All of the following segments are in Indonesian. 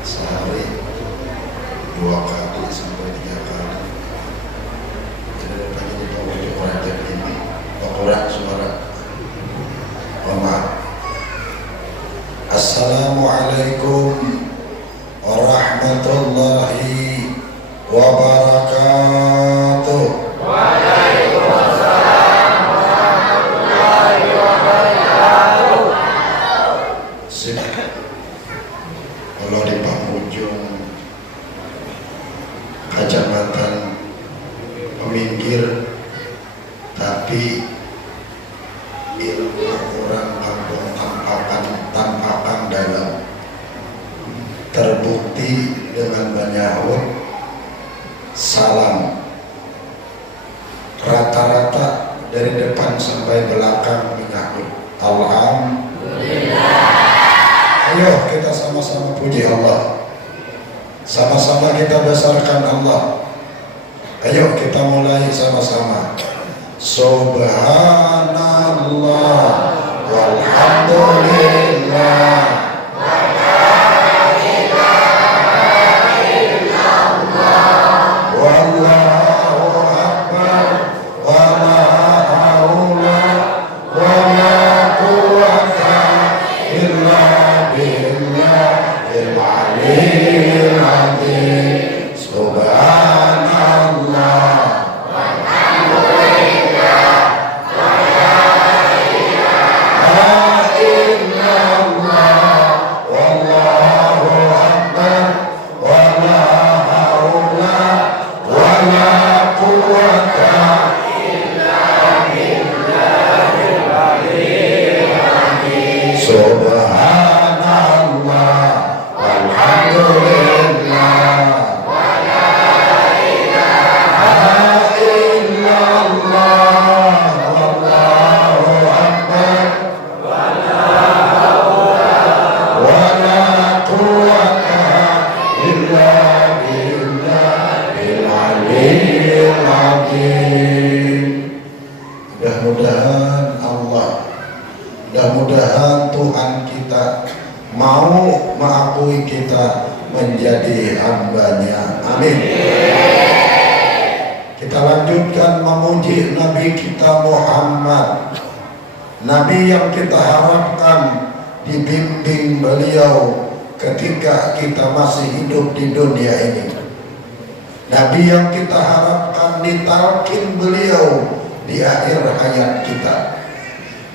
Sehari 2 kali sampai 3 kali. Jadi tadi di pojok rakyat ini kurang suara. Maaf. Assalamualaikum warahmatullahi wabarakatuh. Waalaikumsalam warahmatullahi wabarakatuh. Kalau di penghujung kecamatan Peminggir, tapi ilmu orang kampung tampakan dalam, terbukti dengan banyak salam rata-rata dari depan sampai belakang menyahut alhamdulillah. Ayo kita sama-sama puji Allah, sama-sama kita besarkan Allah. Ayo kita mulai sama-sama. Subhanallah walhamdulillah wallahu akbar wala haula wala quwwata illa billahil aliyyil azim. Subhanallah walhamdulillah wala ilaha illallah wallahu akbar wala haula wala quwwata illa billahil aliyyil azim. Subhanallah walhamdulillah wala ilaha illallah wallahu akbar wala quwwata illa billahil aliyyil azim. Mudah-mudahan Tuhan kita mau mengakui kita menjadi hamba-Nya. Amin. Kita lanjutkan memuji Nabi kita Muhammad, Nabi yang kita harapkan dibimbing beliau ketika kita masih hidup di dunia ini, Nabi yang kita harapkan ditalkin beliau di akhir hayat kita,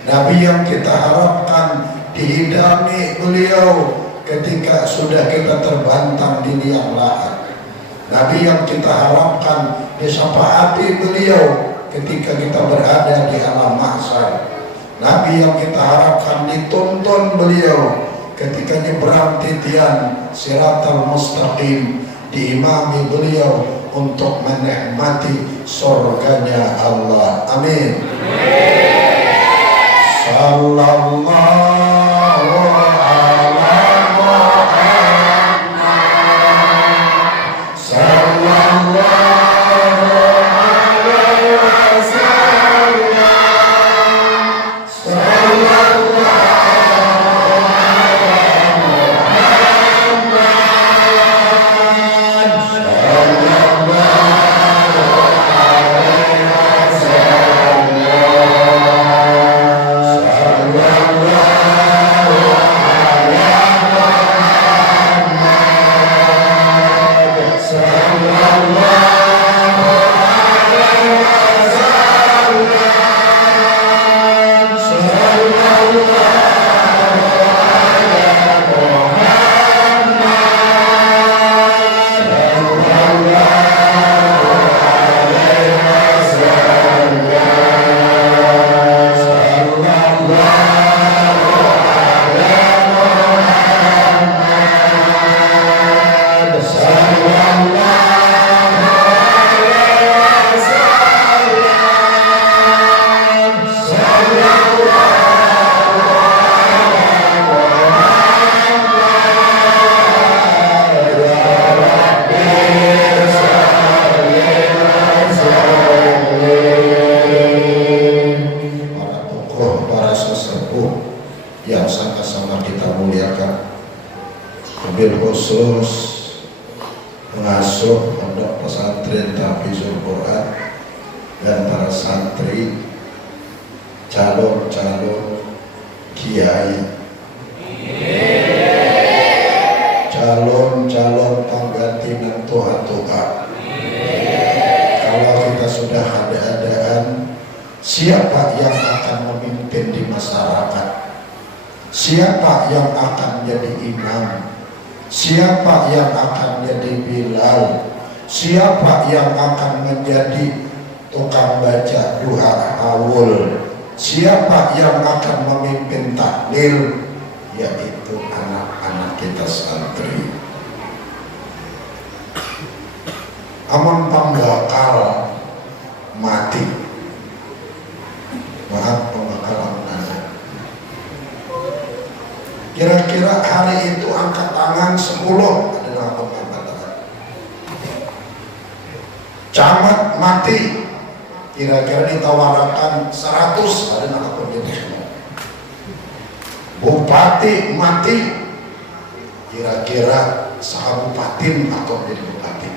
Nabi yang kita harapkan dihidangi beliau ketika sudah kita terbantang di liang lahat, Nabi yang kita harapkan disyafaati beliau ketika kita berada di alam mahsyar, Nabi yang kita harapkan dituntun beliau ketika nyebrang titian Siratal Mustaqim, diimami beliau untuk menikmati surganya Allah. Amin. Sallallahu ala Muhammad sallallahu alaihi wasallam sallallahu ala Muhammad sallallahu alaihi wasallam sallallahu pengasuh pondok pesantren Tahfidzul Quran dan para santri, calon-calon kiai, calon-calon pengganti mentua-tua. Kalau kita sudah ada-adaan, siapa yang akan memimpin di masyarakat? Siapa yang akan jadi imam? Siapa yang akan jadi bilal? Siapa yang akan menjadi tukang baca duha awul? Siapa yang akan memimpin tahlil? Yaitu anak-anak kita santri. Aman pembakal mati, maaf pembakalan anak. Kira-kira hari itu angkat tangan 10 adalah pembakalan. Camat mati, kira-kira ditawarkan 100 adalah pembakalan. Bupati mati, kira-kira sahabupatin atau jadi bupati.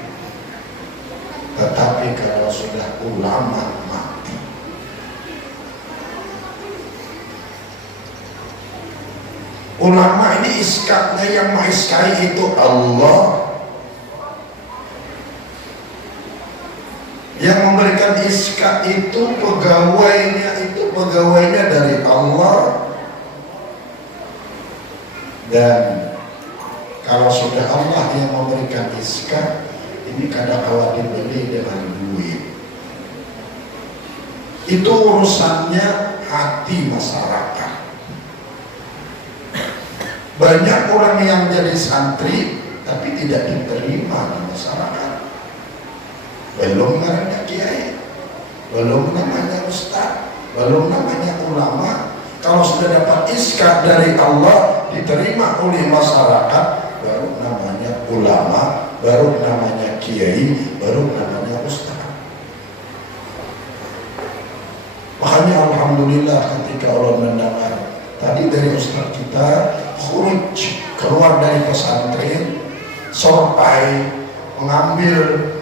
Tetapi kalau sudah ulama mati, ulama ini iskatnya yang mengiskai itu Allah. Yang memberikan iskat itu pegawainya dari Allah. Dan kalau sudah Allah yang memberikan iskat, ini kadang kala dibeli dengan duit. Itu urusannya hati masyarakat. Banyak orang yang jadi santri tapi tidak diterima di masyarakat. Belum namanya kiai, belum namanya ustaz, belum namanya ulama. Kalau sudah dapat iskat dari Allah, diterima oleh masyarakat, baru namanya ulama, baru namanya kiai, baru namanya ustaz. Makanya alhamdulillah ketika Allah mendengar tadi dari ustaz kita khuruj, keluar dari pesantren sampai mengambil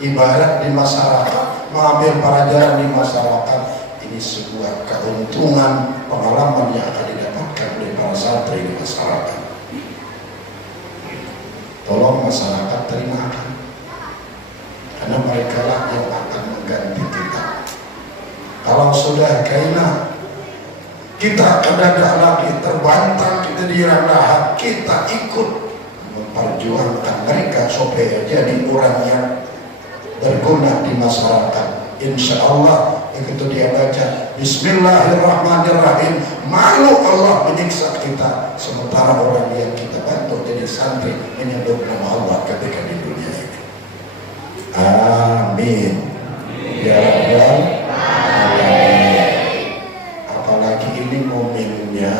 ibarat di masyarakat, mengambil pelajaran di masyarakat, ini sebuah keuntungan pengalaman yang akan didapatkan oleh para santri di masyarakat. Tolong masyarakat terimakan, karena mereka lah yang akan mengganti kita. Kalau sudah kaina kita kedadak lagi, terbantang, kita direndahan, kita ikut memperjuangkan mereka supaya jadi orang yang berguna di masyarakat. Insya Allah begitu dia baca Bismillahirrahmanirrahim, malu Allah menyiksa kita, sementara orang yang kita bantu jadi santri menyebut nama Allah ketika di dunia ini. Amin ya rabbal alamin. Apalagi ini momennya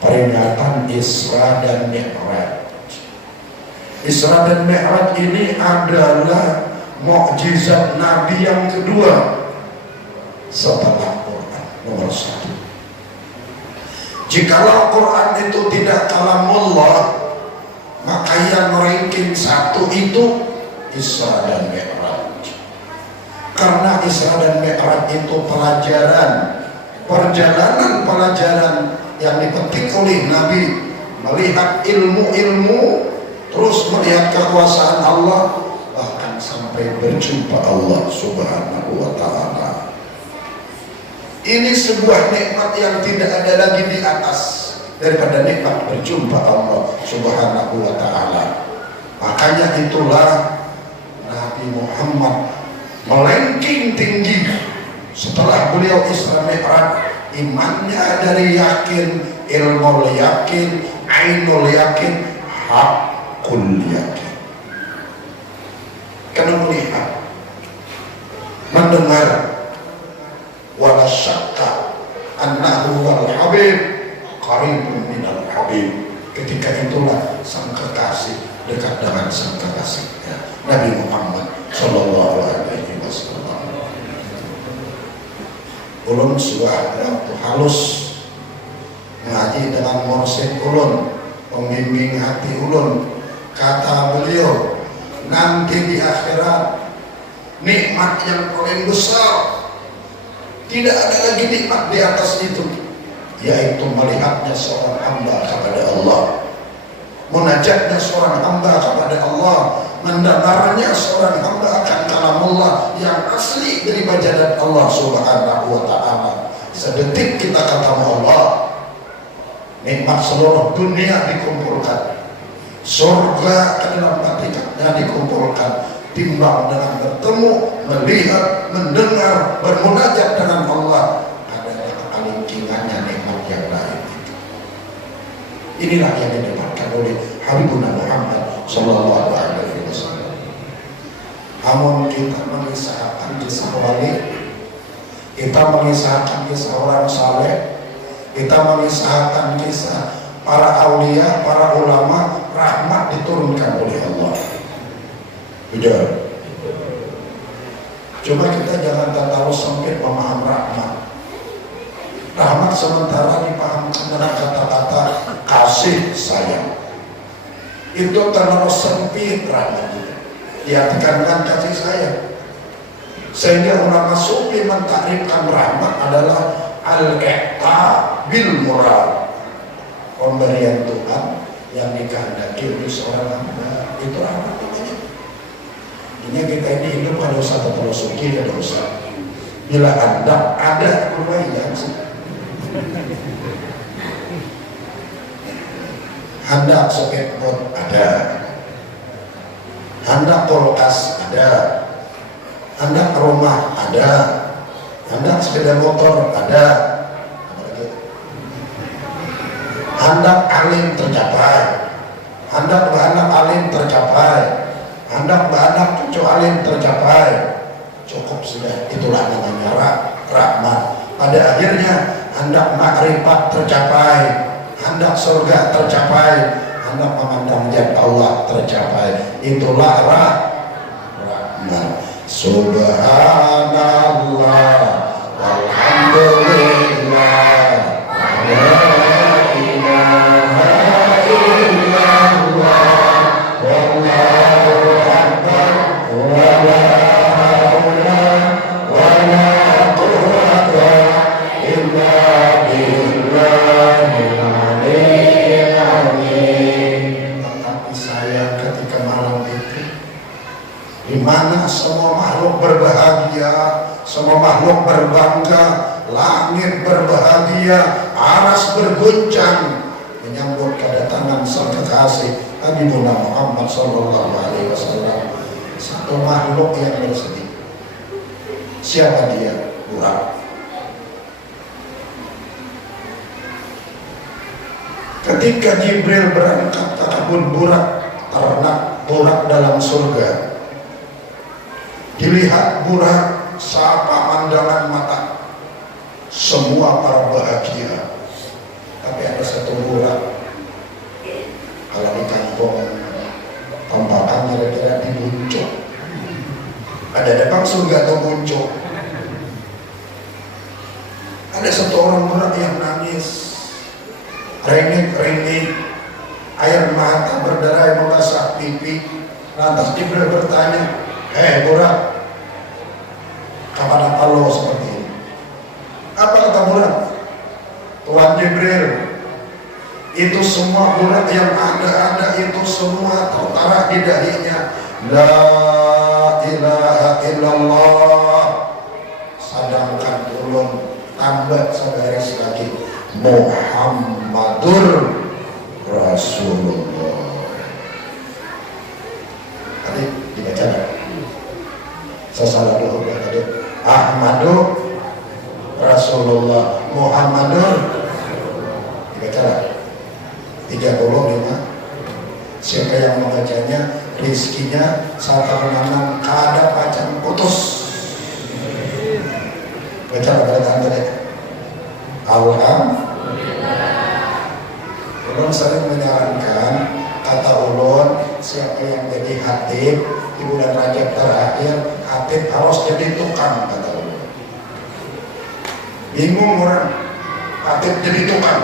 peringatan Isra dan Mi'raj. Isra dan Mi'raj ini adalah mukjizat Nabi yang kedua setelah Quran nomor 1. Jikalau Quran itu tidak kalamullah, maka yang ranking 1 itu Isra dan Mi'raj. Karena Isra dan Mi'raj itu pelajaran yang dipetik oleh Nabi, melihat ilmu-ilmu, terus melihat kekuasaan Allah, bahkan sampai berjumpa Allah Subhanahu wa ta'ala. Ini sebuah nikmat yang tidak ada lagi di atas daripada nikmat berjumpa Allah Subhanahu wa ta'ala. Makanya itulah Nabi Muhammad melengking tinggi setelah beliau Isra Mi'raj. Imannya dari yakin, ilmu yakin, ainul yakin, hakul yakin. Karena melihat, mendengar, wala syakka annahu wal habib qaribun minal habib. Ketika itulah sang kekasih dekat dengan sang kekasihnya, Nabi Muhammad sallallahu alaihi wasallam. Ulun sudah waktu halus ngaji dengan mursyid ulun, pembimbing hati ulun. Kata beliau, nanti di akhirat nikmat yang paling besar. Tidak ada lagi nikmat di atas itu, yaitu melihatnya seorang hamba kepada Allah, munajatnya seorang hamba kepada Allah, mendengarnya seorang hamba akan kalamullah yang asli dari bajadan Allah subhanahu wa ta'ala. Sedetik kita ketemu Allah, nikmat seluruh dunia dikumpulkan, surga ke dalam batikatnya dikumpulkan, timbang dengan bertemu, melihat, mendengar, bermunajat dengan Allah adalah kepalincingannya nikmat yang lain. Inilah yang didapatkan oleh Habibuna Muhammad sallallahu alaihi wasallam. Namun kita mengisahkan kisah wali, kita mengisahkan kisah orang saleh, kita mengisahkan kisah para aulia, para ulama, rahmat diturunkan oleh Allah. Betul. Coba kita jangan terlalu sempit memaham rahmat. Rahmat sementara dipahamkan dengan kata-kata kasih sayang. Itu terlalu sempit rahmat. Diartikan dengan kasih sayang. Sehingga ulama sufi mentakrifkan rahmat adalah al-iqta bil moral, pemberian Tuhan yang dikehendaki oleh seorang hamba. Itu rahmat. Ini kita ini hidup ada usaha terlalu suki, ada usaha. Bila Anda ada lumayan sih. Hendak skateboard ada, hendak kulkas ada, hendak rumah ada, hendak sepeda motor ada, hendak alim tercapai, hendak anak alim tercapai, hendak anak cucu alim tercapai. Cukup sudah, itulah namanya rahmat. Pada akhirnya hendak makrifat tercapai, hendak surga tercapai, hendak memandang jannah Allah tercapai. Itulah rahmat. Subhanallah walhamdulillah la ilaha illallah wallahu akbar wala haula wala quwwata illa billahil aliyyil azim. Tetapi saya ketika malam itu, di mana semua makhluk berbahagia, semua makhluk berbangga, langit berbahagia, aras berguncang menyambut kedatangan sang kekasih Habibuna Muhammad sallallahu alaihi wasallam. Satu makhluk yang bersedih. Siapa dia? Burak. Ketika Jibril berangkat ke kebun Burak, ternak Burak dalam surga, dilihat Burak, siapa pandangan mata, semua para bahagia. Tapi ada satu Burak, kalau di kampung tampakannya kira-kira di Buncok. Ada datang surga atau Buncok. Ada satu orang Burak yang nangis, rengek-rengek, air mata berderai membasah pipi. Lantas Jibril bertanya, "Hei Burak, kapan apa lo seperti ini?" Apa kata Burak? "Tuhan Jibril, itu semua Burak yang ada itu semua tertara di dahinya la ilaha illallah." Sedangkan turun tambah sebaris lagi Muhammadur Rasulullah. Tadi dibaca saya salah dulu tadi. Ahmadu Rasulullah, Muhammadur dibaca 35. Siapa yang membacanya rizkinya satu menanam kada pacang putus. Baca pada tadi. Alhamdulillah. Ulun sering menyarankan, kata ulun, siapa yang jadi khatib di bulan Rajab terakhir, khatib harus jadi tukang, kata ulun. Bingung orang, khatib jadi tukang.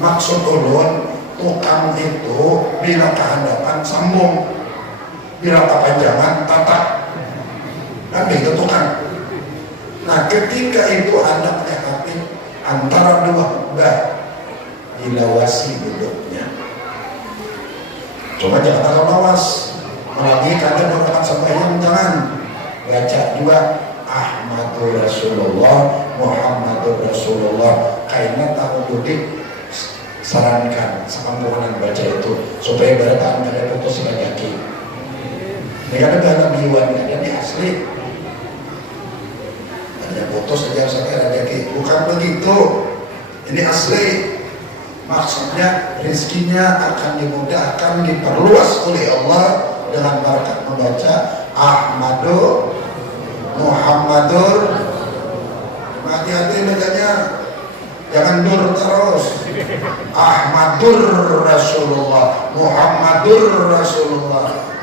Maksud ulun, tukang itu bila kehadapan sambung, bila kepanjangan tatak kan gitu tuh kan. Nah ketika itu anaknya hafid antara dua khutbah dilawasi duduknya, coba jangan tahu lawas apalagi kalian berangkat sembahyang, jangan baca dua Ahmadur Rasulullah Muhammadur Rasulullah. Kayaknya tahu duduk sarankan sampuran baca itu supaya berataan kalian putus lagi. Ini kan dalam jiwa kalian ini asli. Ada putus saja sampai rezeki, bukan begitu. Ini asli. Maksudnya rezekinya akan dimudahkan, diperluas oleh Allah dengan berkat membaca Ahmadur Muhammadur. Hati-hati bacanya, jangan dur terus. Ahmadur Rasulullah Muhammadur Rasulullah.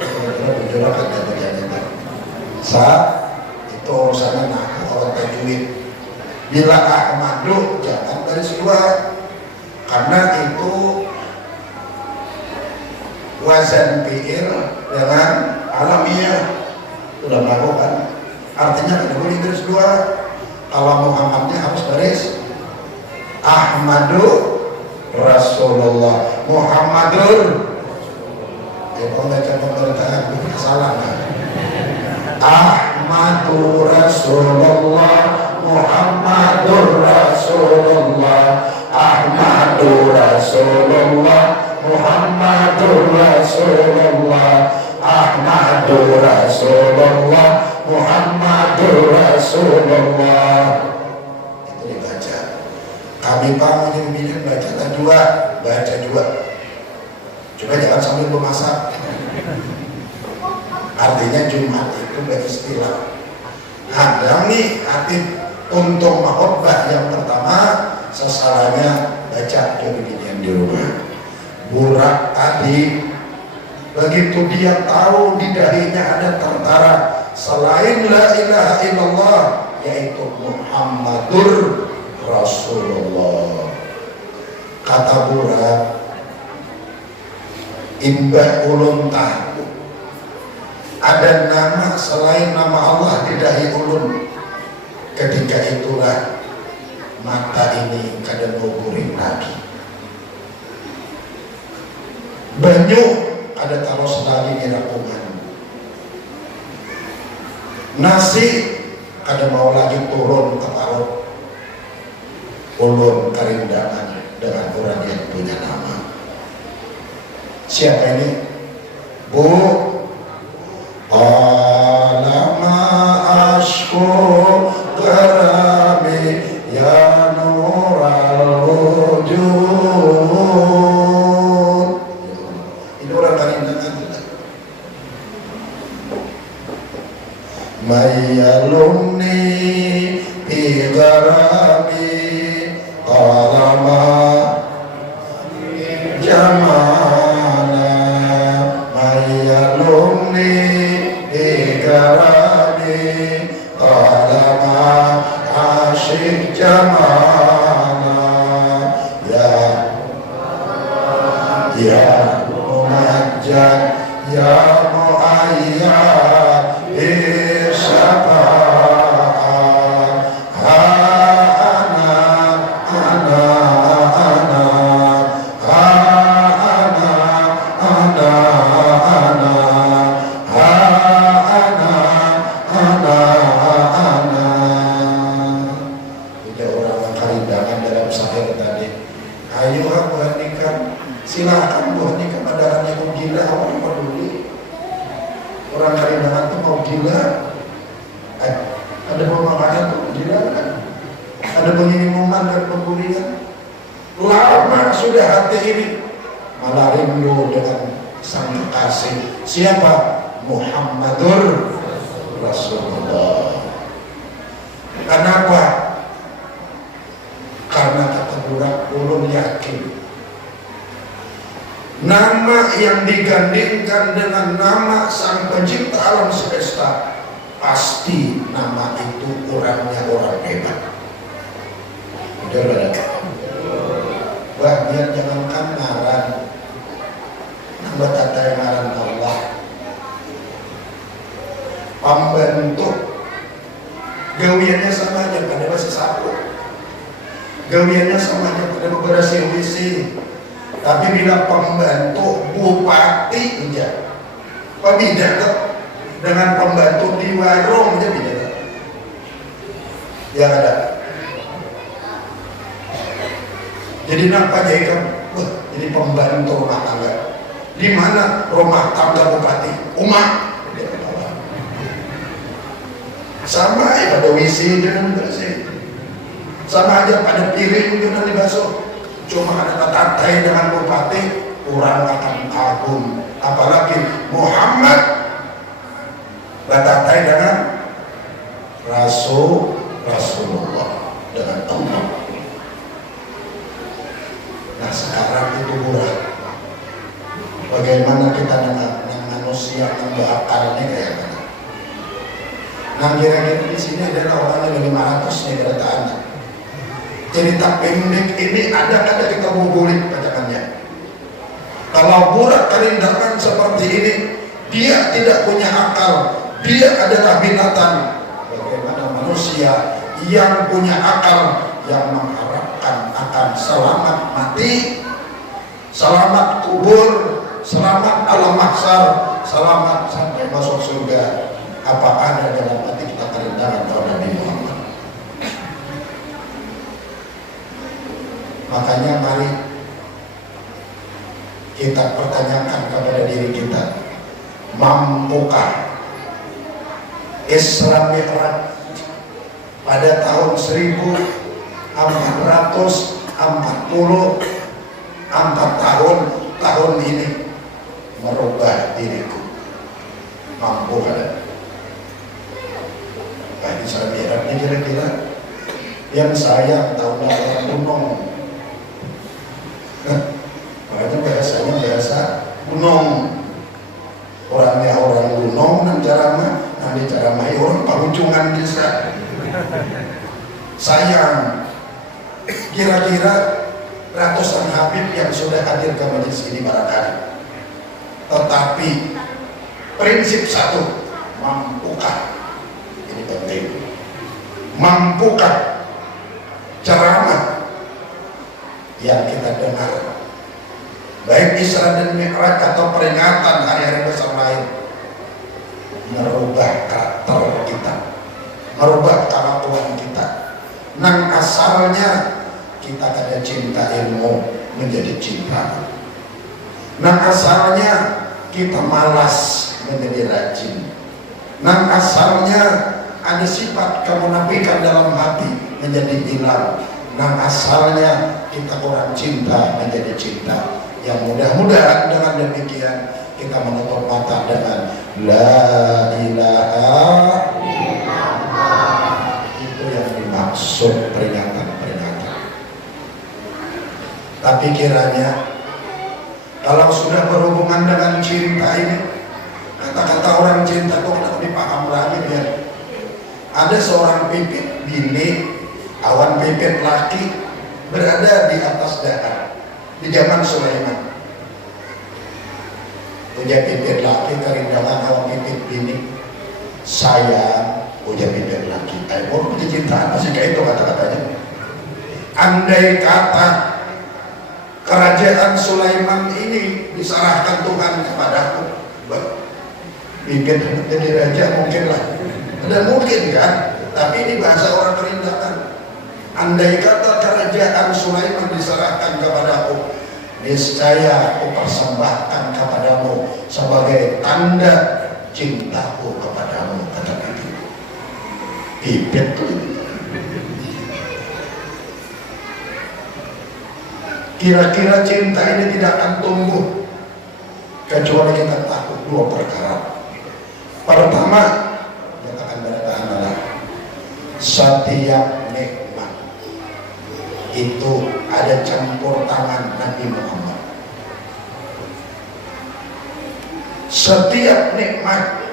Kira-kira kan bacanya saat itu urusannya nahu orang tajwid. Bila Ahmadu jangan baris dua, karena itu wazan fi'il dengan alamiah sudah melakukan, artinya tidak boleh baris dua. Kalau Muhammadnya harus baris Ahmadu Rasulullah Muhammadur. Pembaca pemerintahan salah. Ahmadu Rasulullah Muhammadur Rasulullah Ahmadu Rasulullah Muhammadur Rasulullah Ahmadu Rasulullah Muhammadur Rasulullah. Itu dibaca. Kami paham yang baca dua, baca dua. Coba jangan sambil memasak. Artinya Jumat itu beristilah. Hadang nih hati untuk mahotbah yang pertama sesalahnya baca jadi di rumah. Burak tadi begitu dia tahu di dahinya ada tentara selain la ilaha illallah yaitu Muhammadur Rasulullah. Kata Burak, imbah ulun tahu ada nama selain nama Allah di dahi ulun. Ketika itulah mata ini kadang nguburin lagi. Banyu ada taruh sekali di rakungan. Nasi ada mau lagi turun ke laut. Ulun kerindangan dengan orang yang punya nama. Siapa ini? Bu Alama ashku karami ya nural wujud. Ini orang kerindangan. Mayalumni bi garami alama jamana mayalumni ikarani alama asyik jamana ya mumajjad ya muayyad silakan buat nikah padarannya mau gila, orang peduli. Orang kerindangan tuh mau gila. Ada pemakanan tuh gila kan? Ada pengiriman dan pembulian. Lama sudah hati ini malah rindu dengan sang kekasih. Siapa? Muhammadur Rasulullah. Kenapa? Karena kata Burak, ulun yakin nama yang digandingkan dengan nama sang pencipta alam semesta pasti nama itu orangnya orang hebat. Udah berada. Wah, biar jangankan ngaran nama tata ngaran Allah pembantu. Gawiannya sama aja pada masih sapu. Gawiannya sama aja pada beberapa WC. Tapi bila pembantu bupati aja, beda tuh dengan pembantu di warung aja beda tuh. Yang ada. Jadi nampak jadi kan, jadi pembantu rumah tangga. Di mana rumah tangga bupati? Sama ya pada WC dengan bersih, sama aja pada piring dengan dibasuh. Cuma ada tatatai dengan bupati, orang akan kagum. Apalagi Muhammad tatatai dengan Rasulullah dengan Allah. Nah sekarang itu murah. Bagaimana kita dengan manusia yang berakal ini kayak mana? Nah kira-kira di sini adalah orang yang 500 nih keretaannya. Cerita pendek ini ada kita bubulit bacaannya. Kalau burak kerindangan seperti ini, dia tidak punya akal. Dia adalah binatang. Bagaimana manusia yang punya akal, yang mengharapkan akan selamat mati, selamat kubur, selamat alam mahsyar, selamat sampai masuk surga. Apa ada dalam hati kita kerindangan kepada Nabi Muhammad? Makanya mari kita pertanyakan kepada diri kita, mampukah Isra Mi'raj pada tahun 1444 tahun ini merubah diriku? Mampu kan? Isra Mi'raj ini kira-kira yang sayang tahu orang gunung. Makanya bahasanya bahasa gunung. Orangnya orang gunung dan ceramah, nanti ceramah orang penghujungan desa. Sayang, kira-kira ratusan Habib yang sudah hadir ke majelis ini barangkali. Tetapi prinsip satu, mampukah? Ini penting. Mampukah ceramah yang kita dengar, baik Isra dan Mi'raj atau peringatan hari-hari besar lain, merubah karakter kita, merubah kelakuan kita. Nang asalnya kita kada cinta ilmu menjadi cinta. Nang asalnya kita malas menjadi rajin. Nang asalnya ada sifat kemunafikan dalam hati menjadi hilang. Nang asalnya kita kurang cinta menjadi cinta. Yang mudah-mudahan dengan demikian kita menutup mata dengan la ilaha illallah. Itu yang dimaksud peringatan-peringatan. Tapi kiranya kalau sudah berhubungan dengan cinta ini, kata-kata orang cinta kok tidak dipaham lagi biar. Ada seorang pipit bini, awan pipit laki berada di atas dahan di zaman Sulaiman. Ujar pipit laki kerindangan awan pipit bini, sayang ujar pipit laki. Orang cinta apa sih kayak itu kata-katanya? Andai kata kerajaan Sulaiman ini diserahkan Tuhan kepadaku, pipit jadi raja mungkin lah. Tidak mungkin kan, tapi ini bahasa orang kerindangan. Andai kata kerajaan Sulaiman diserahkan kepadaku, niscaya aku persembahkan kepadamu sebagai tanda cintaku kepadamu, kata Nabi. Pipit tuh. Kira-kira cinta ini tidak akan tumbuh kecuali kita takut dua perkara. Pertama, setiap nikmat itu ada campur tangan Nabi Muhammad. Setiap nikmat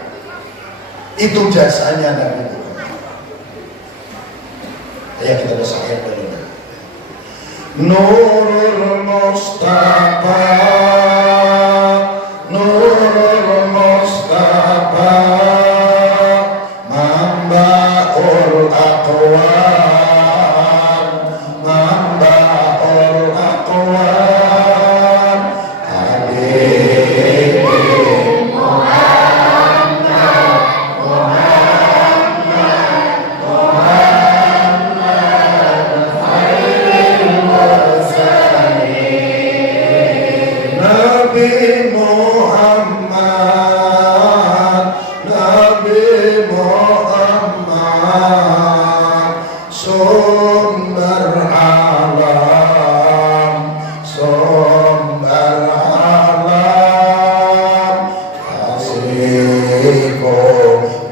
itu jasanya Nabi Muhammad. Ya kita baca ayat dulu. Nurul Mustafa, Nurul Mustafa, aqwan, mambahul aqwan, Habib Nabi Muhammad, Nabi Muhammad, sumber alam, sumber alam, asriku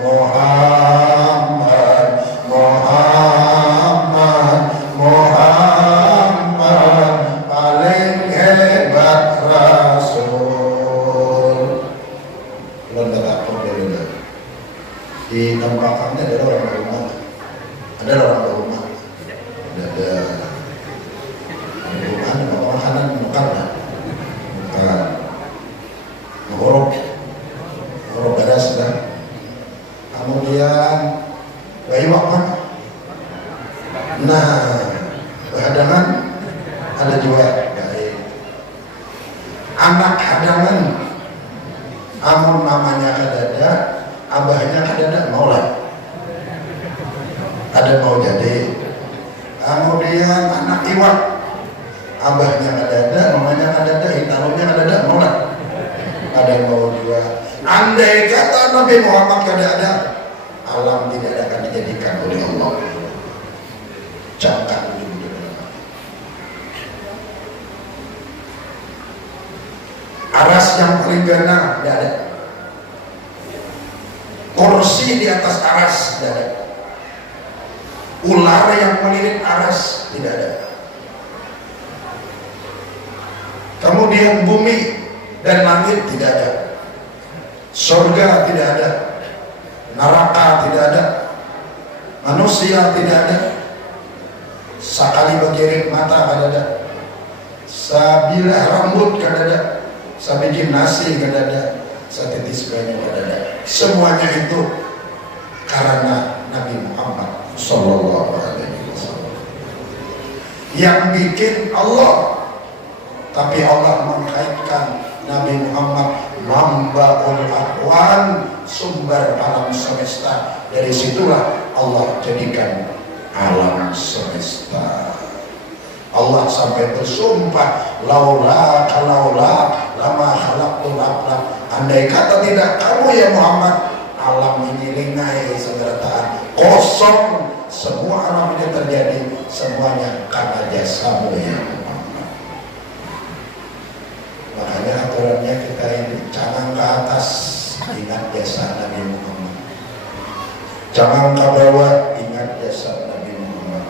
Muhammad, Muhammad, Muhammad, paling hebat Rasul. Belum tak dulu. Di tempatnya ada orang rumah, ada orang rumah, ada rumah, ada makanan bukan lah, bukan ngorok beres dah. Kemudian bayi makan, nah hadangan ada juga baik. Anak hadangan, amun mamanya kadada, abahnya kadada mau lah, ada mau jadi. Kemudian anak iwak, abahnya kadada, mamanya kadada, hitarunya kadada mau lah, ada mau juga. Andai kata Nabi Muhammad kadada, alam tidak akan dijadikan oleh Allah. Cakap aras yang paling gana tidak ada, kursi di atas aras tidak ada, ular yang melilit aras tidak ada, kemudian bumi dan langit tidak ada, surga tidak ada, neraka tidak ada, manusia tidak ada, sekali bergiring mata tidak ada, sabilah rambut tidak ada, sabijin nasi tidak ada, setetes banyak tidak ada. Semuanya itu karena Nabi Muhammad Sallallahu Alaihi Wasallam yang bikin Allah, tapi Allah mengkaitkan Nabi Muhammad mambaul aqwan, sumber alam semesta. Dari situlah Allah jadikan alam semesta. Allah sampai bersumpah, laula lama khalaqtul aflaq. Andai kata tidak kamu ya Muhammad, alam ini lingai segerataan, kosong, semua alam ini terjadi semuanya karena jasamu ya Muhammad. Makanya aturannya kita ini jangan ke atas, ingat jasa Nabi Muhammad. Jangan ke bawah, ingat jasa Nabi Muhammad.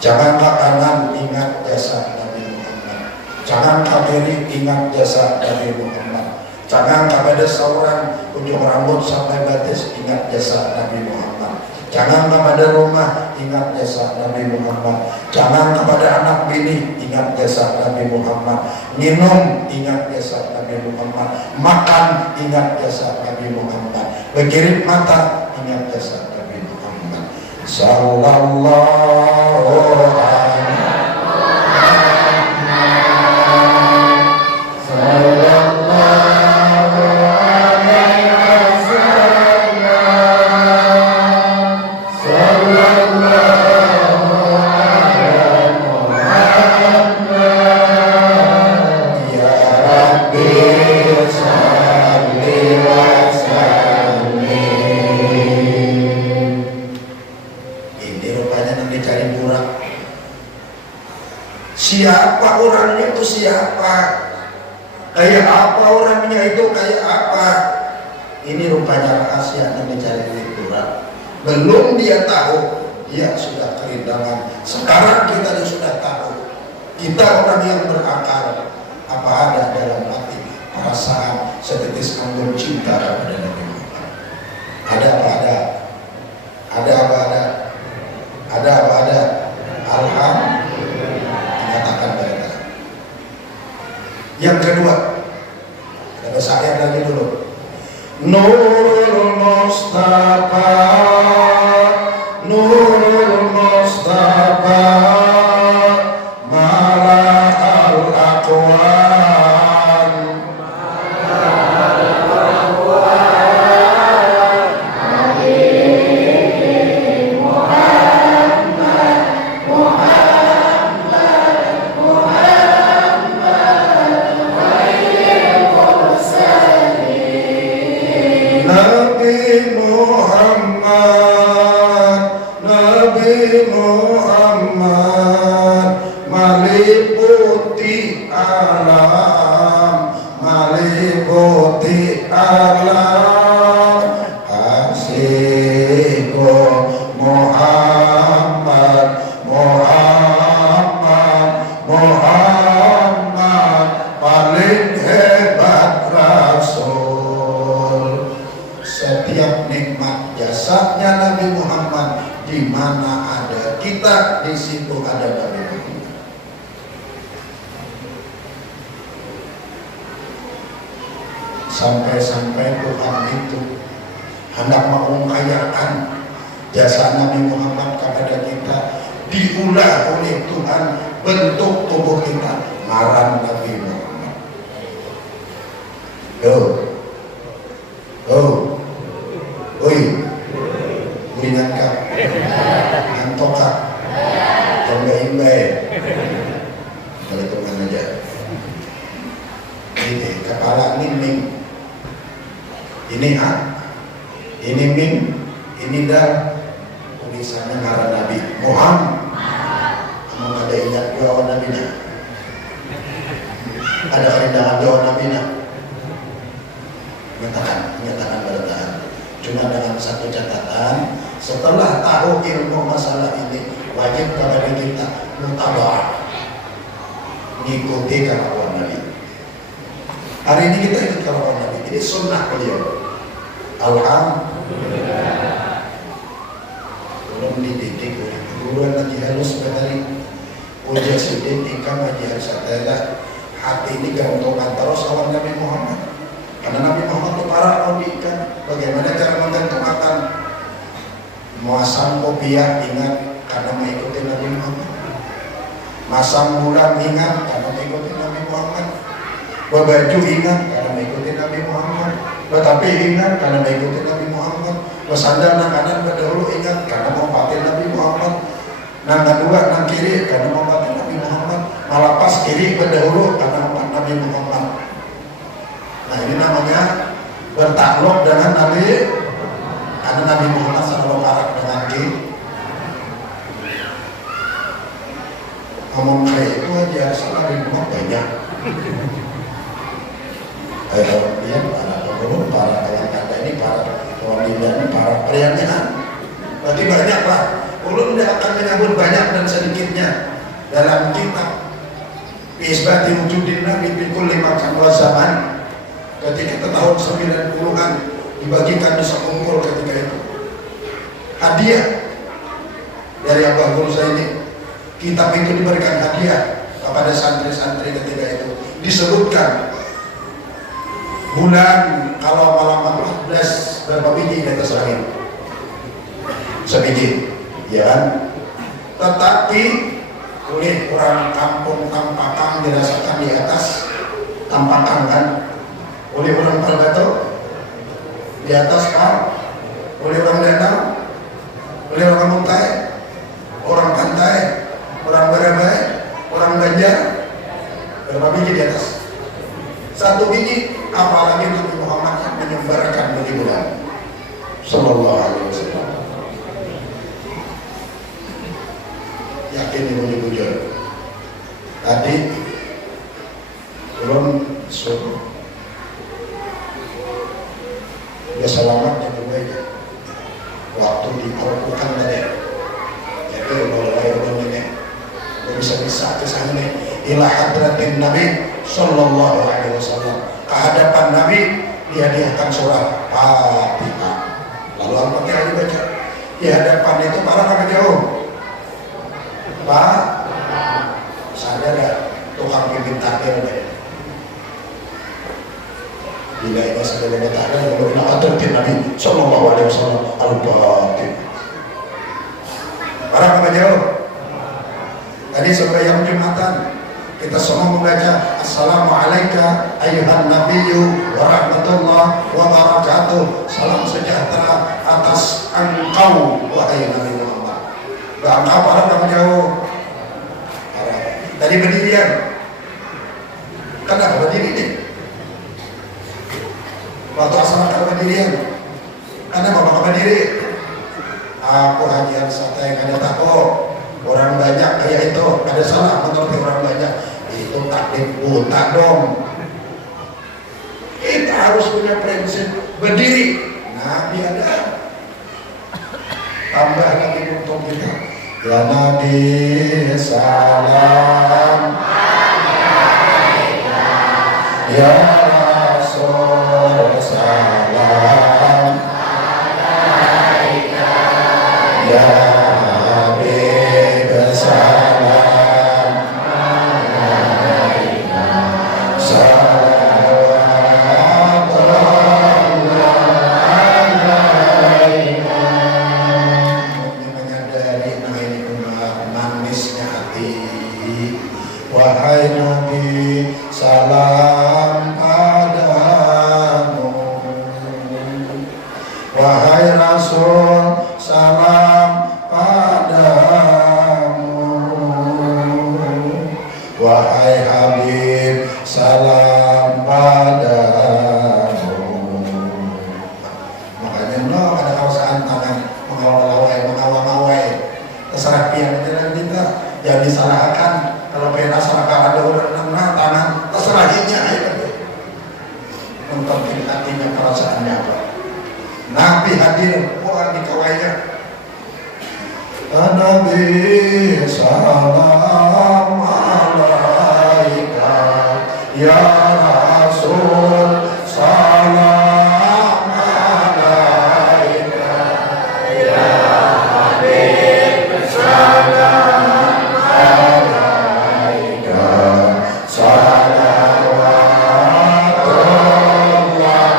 Jangan ke kanan, ingat jasa Nabi Muhammad. Jangan ke kiri, ingat jasa Nabi Muhammad. Jangan kepada seorang ujung rambut sampai batis, ingat jasa Nabi Muhammad. Jangan kepada rumah, ingat jasa Nabi Muhammad. Jangan kepada anak bini, ingat jasa Nabi Muhammad. Minum, ingat jasa Nabi Muhammad. Makan, ingat jasa Nabi Muhammad. Berkirim mata, ingat jasa Nabi Muhammad. Sallallahu alaihi siapa orangnya itu siapa, kayak apa orangnya itu kayak apa. Ini rupanya rahasia yang dicari di Quran. Belum dia tahu, dia sudah kerindangan. Sekarang kita sudah tahu. Kita orang yang berakal, apa ada dalam hati perasaan setetes anggun cinta kepada Nabi Muhammad? Ada apa ada? Ada apa ada? Ada apa ada? Alhamdulillah. Katakan mereka. Yang kedua, ada saya lagi dulu. Nurul Mustafa, Nurul Nabi Muhammad, Nabi Muhammad, meliputi alam, meliputi alam, Hasiko Muhammad, Muhammad, Muhammad, paling hebat Rasul. Setiap nikmat jasanya Nabi Muhammad, di mana ada kita, di situ ada Nabi Muhammad. Sampai-sampai Tuhan itu hendak mengupayakan jasa Nabi Muhammad kepada kita, diulah oleh Tuhan bentuk tubuh kita, ngaran Nabi Muhammad. Oi, ingat kak, ngantok kak, jangan imbai, boleh teman aja. Ini kepala ming, ini ini ming, ini dal, tulisannya ngaran Nabi Muhammad. Kamu ada ingat doa Nabi na? Ada kerendahan doa Nabi na? Menyatakan bertahan. Cuma dengan satu catatan, setelah tahu ilmu masalah ini, wajib kepada kita mutabah, mengikuti kelakuan Nabi. Hari ini kita ikut kelakuan Nabi, ini sunnah beliau. Alhamdulillah. Belum dididik oleh guruan lagi halus sekali. Ujian sedih tingkah lagi harus ada hati ini gantungan terus kawan Nabi Muhammad. Karena Nabi Muhammad itu parah kan. Bagaimana cara menggantungkan? Muasam kopiah ingat karena mengikuti Nabi Muhammad. Masam bulan ingat karena mengikuti Nabi Muhammad. Berbaju ingat karena mengikuti Nabi Muhammad. Tetapi ingat karena mengikuti Nabi Muhammad. Bersandar nang kanan berdahulu ingat karena mempatin Nabi Muhammad. Nang kedua nang kiri karena mempatin Nabi Muhammad. Malapas kiri berdahulu karena mempatin Nabi Muhammad. Nah ini namanya bertakluk dengan Nabi, karena Nabi Muhammad selalu arak dengan ngomong kayak itu aja, salah Nabi Muhammad banyak. Dia para pembunuh, para kawan kata ini, para kawan linda ini, para periangan. Berarti banyak lah. Ulun tidak akan menyambut banyak dan sedikitnya dalam kitab Isbati Wujudin Nabi Bikul 5 zaman. Ketika tahun 90-an dibagikan di sekumpul ketika itu hadiah dari Abah Guru saya ini, kitab itu diberikan hadiah kepada santri-santri ketika itu. Disebutkan bulan kalau malam 14 berapa biji di atas langit? Sebiji, ya kan? Tetapi oleh orang kampung Tampakang dirasakan di atas Tampakang kan, oleh orang Palbatu di atas Pal, oleh orang Danau, oleh orang Muntai, orang Pantai, orang Barabai, orang Banjar, berapa biji di atas? Satu biji, apalagi Nabi Muhammad yang menyebarkan bagi bulan Sallallahu Alaihi Wasallam. Yakin ini bujur. Tadi belum suruh dia selamat di dunia waktu diperlukan tadi. Jadi mulai ini bisa ke sana ila hadratin Nabi Sallallahu Alaihi Wasallam, kehadapan Nabi dihadiahkan surah Fatihah. Lalu apa yang dibaca? Di hadapan itu para kagak jauh. Pak, sadar ya tukang pimpin takdir deh. Bila ini sebagai takdir, lalu ila hadratin Nabi Sallallahu Alaihi Wasallam al-Fatihah. Para kagak jauh. Tadi sampai yang Jumatan kita semua membaca Assalamualaikum ayyuhan nabiyyu wa rahmatullah wa barakatuh. Salam sejahtera atas engkau wahai Nabi Muhammad. Bangka para kamu jauh. Tadi berdirian. Kenapa berdiri nih? Waktu asal berdirian. Karena bapak berdiri, aku hajian santai kada tako, orang banyak kayak itu, ada salah menurut orang banyak, itu takdir buta dong. Kita harus punya prinsip berdiri. Nabi ada, tambah lagi untuk kita. Ya Nabi salam, ya Rasul salam, ya Habib salam, salawat alaika. Menyadari ini manisnya hati. Wahai Nabi, salam padamu. Wahai Rasul, salam padamu. Wahai Habib, salam padamu. Makanya no ada kawasan tangan mengawal-awai, terserah pihak jalan kita, jangan disalahkan. Kalau pengen masyarakat ada orang tangan, terserahnya aja. Mentok hatinya perasaannya apa? Nabi hadir, orang dikawainya. Nabi salam alaika, ya Rasul salam alaika, ya Habib salam alaika, salawatullah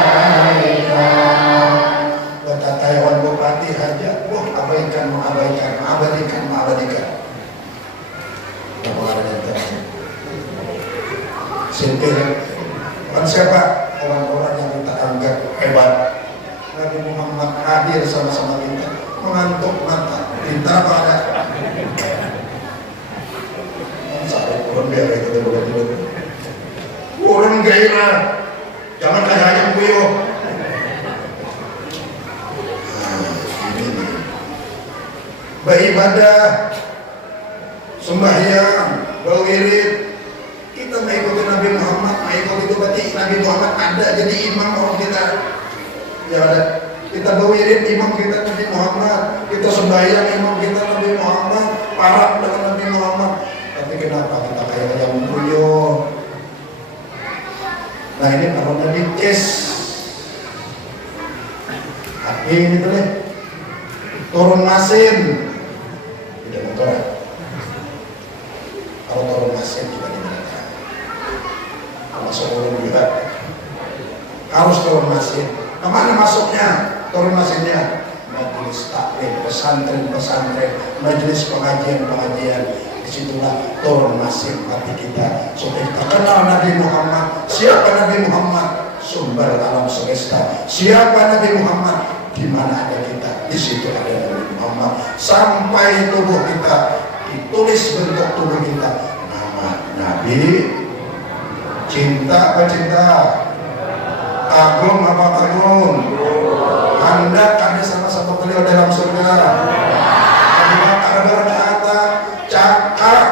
alaika. Kata Taiwan Bupati aja, wah abaikan. Sintir, kan siapa orang-orang yang kita anggap hebat. Nabi Muhammad hadir sama-sama kita, mengantuk mata, kita apa ada? Saya kurang biar itu dulu. Kurang gairah, jangan kayak ayam buyo. Beribadah, sembahyang, berwirid, kita mengikuti Nabi Muhammad, mengikuti berarti Nabi Muhammad ada jadi imam orang kita. Ya ada, kita berwirid imam kita Nabi Muhammad, kita sembahyang imam kita Nabi Muhammad, parah dengan Nabi Muhammad. Tapi kenapa kita kayak yang buyo? Nah ini kalau Nabi kes, api ini tuh deh, turun masin. Tidak motor. Kalau turun mesin kita digunakan. Masuk turun juga. Harus turun mesin. Kemana masuknya? Turun mesinnya. Majelis taklim, pesantren, majelis pengajian. Disitulah turun mesin hati kita. Supaya kita kenal Nabi Muhammad. Siapa Nabi Muhammad? Sumber alam semesta. Siapa Nabi Muhammad? Di mana ada kita? Di situ ada Nabi Muhammad. Sampai tubuh kita ditulis bentuk tubuh kita nama Nabi. Cinta apa cinta? Kagum apa kagum? Hendak kami sama-sama beliau dalam surga. Kami bakal berkata cakap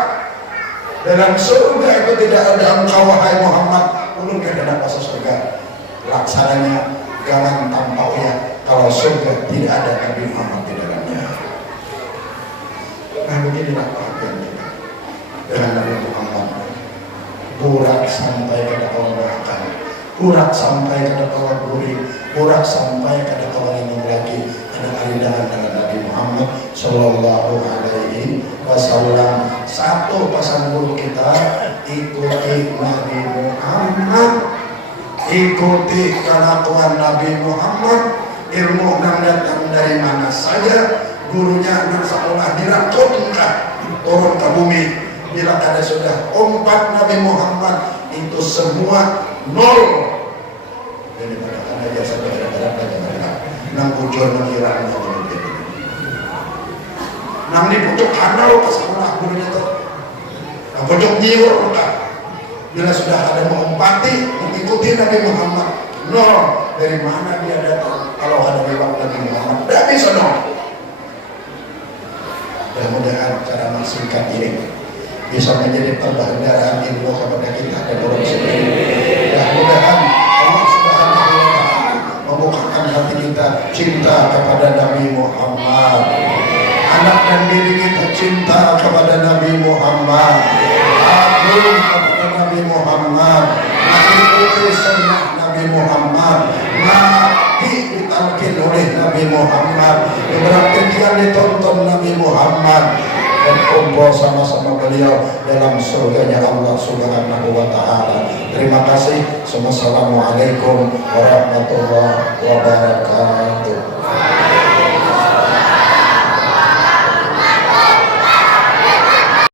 dalam surga itu tidak ada engkau wahai Muhammad. Ulun ke dalam masuk surga. Laksananya jangan tampak ya. Kalau surga tidak ada Nabi Muhammad di dalamnya. Nah beginilah perhatian kita dengan Nabi Muhammad. Burak sampai ke Allah bahkan, burak sampai ke Allah buri, burak sampai ke Allah yang lagi ada alindahan dengan Nabi Muhammad Sallallahu Alaihi Wasallam. Satu pesan guru kita, ikuti Nabi Muhammad, ikuti kelakuan Nabi Muhammad. Ilmu yang datang dari mana saja, gurunya yang seolah dirangkumkan turun ke bumi. Bila ada sudah umpat Nabi Muhammad itu semua nol. Jadi pada anda jasa berada-ada jangan nang bujur mengiranya jadi. Nang dibutuh kanal ke sekolah gurunya itu. Nang bujur nyiur. Bila sudah ada mengumpati mengikuti Nabi Muhammad nol. dari mana dia datang kalau ada lewat Nabi Muhammad? Tidak bisa dong. Mudah-mudahan cara maksudkan ini bisa menjadi pembahagian ilmu kepada kita dan orang sendiri. Mudah-mudahan Allah Subhanahu wa Ta'ala membukakan hati kita cinta kepada Nabi Muhammad. Anak dan diri kita cinta kepada Nabi Muhammad. Agung kepada Nabi Muhammad. Mengikuti sunnah Nabi Muhammad. Mati ditalkin oleh Nabi Muhammad. Beraktivitas ditonton Nabi Muhammad. Dan kumpul sama-sama beliau dalam surganya Allah Subhanahu wa Ta'ala. Terima kasih. Assalamualaikum warahmatullahi wabarakatuh.